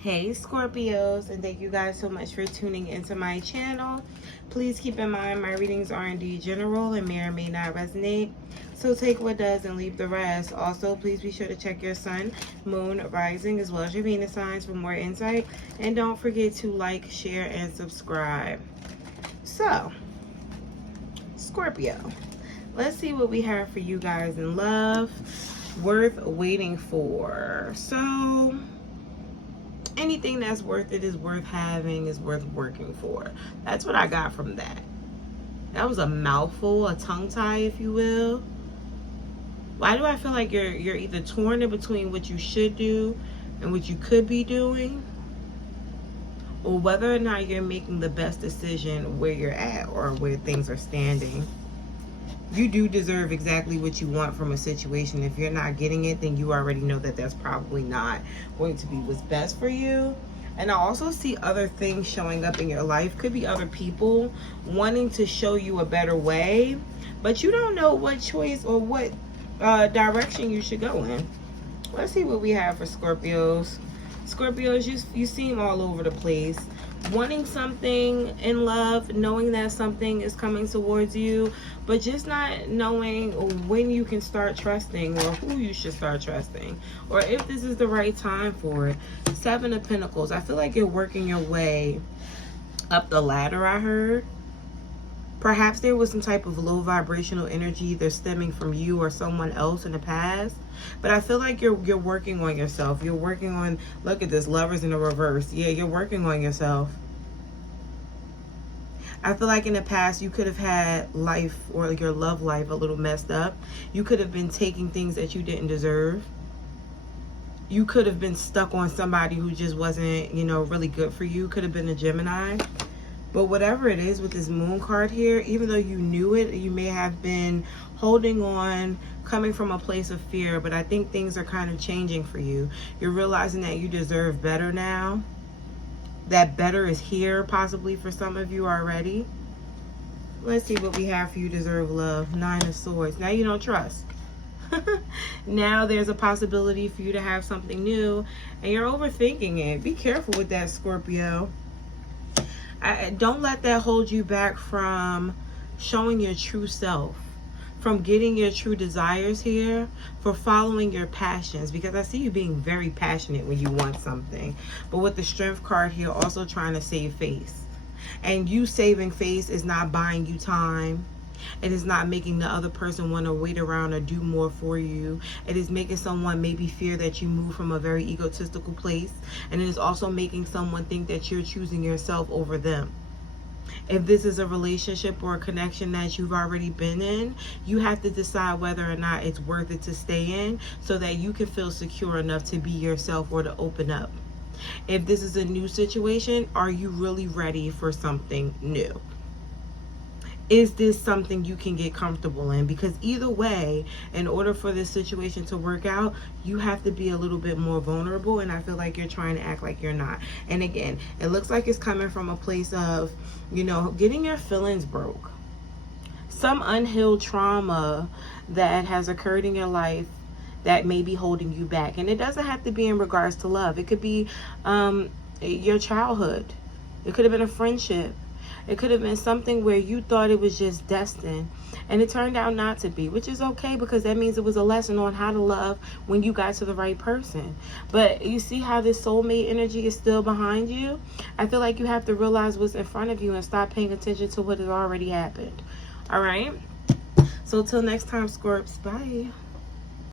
Hey Scorpios, and thank you guys so much for tuning into my channel. Please keep in mind my readings are indeed general and may or may not resonate, so take what does and leave the rest. Also, please be sure to check your sun, moon, rising, as well as your Venus signs for more insight, and don't forget to like, share, and subscribe. So Scorpio, let's see what we have for you guys in love. Worth waiting for. So anything that's worth it is worth having, is worth working for. That's what I got from that. That was a mouthful, a tongue tie, if you will. Why do I feel like you're either torn in between what you should do and what you could be doing, or whether or not you're making the best decision where you're at or where things are standing. You do deserve exactly what you want from a situation. If you're not getting it, then you already know that that's probably not going to be what's best for you. And I also see other things showing up in your life. Could be other people wanting to show you a better way, but you don't know what choice or what direction you should go in. Let's see what we have for Scorpios. Scorpios, you seem all over the place. Wanting something in love, knowing that something is coming towards you, but just not knowing when you can start trusting or who you should start trusting, or if this is the right time for it. Seven of Pentacles. I feel like you're working your way up the ladder, I heard. Perhaps there was some type of low vibrational energy that's stemming from you or someone else in the past. But I feel like you're working on yourself. You're working on, look at this, Lovers in the reverse. Yeah, you're working on yourself. I feel like in the past you could have had life or your love life a little messed up. You could have been taking things that you didn't deserve. You could have been stuck on somebody who just wasn't, really good for you. Could have been a Gemini. But whatever it is with this moon card here, even though you knew it, you may have been holding on, coming from a place of fear. But I think things are kind of changing for you. You're realizing that you deserve better now. That better is here possibly for some of you already. Let's see what we have for you. Deserve love. Nine of Swords. Now you don't trust. Now there's a possibility for you to have something new and you're overthinking it. Be careful with that, Scorpio. Don't let that hold you back from showing your true self, from getting your true desires here, for following your passions, because I see you being very passionate when you want something. But with the Strength card here, also trying to save face. And you saving face is not buying you time. It is not making the other person want to wait around or do more for you. It is making someone maybe fear that you move from a very egotistical place. And it is also making someone think that you're choosing yourself over them. If this is a relationship or a connection that you've already been in, you have to decide whether or not it's worth it to stay in so that you can feel secure enough to be yourself or to open up. If this is a new situation, are you really ready for something new? Is this something you can get comfortable in? Because either way, in order for this situation to work out, you have to be a little bit more vulnerable, and I feel like you're trying to act like you're not. And again, it looks like it's coming from a place of, getting your feelings broke. Some unhealed trauma that has occurred in your life that may be holding you back. And it doesn't have to be in regards to love. It could be your childhood. It could have been a friendship. It could have been something where you thought it was just destined and it turned out not to be, which is okay because that means it was a lesson on how to love when you got to the right person. But you see how this soulmate energy is still behind you? I feel like you have to realize what's in front of you and stop paying attention to what has already happened. All right? So till next time, Scorps. Bye.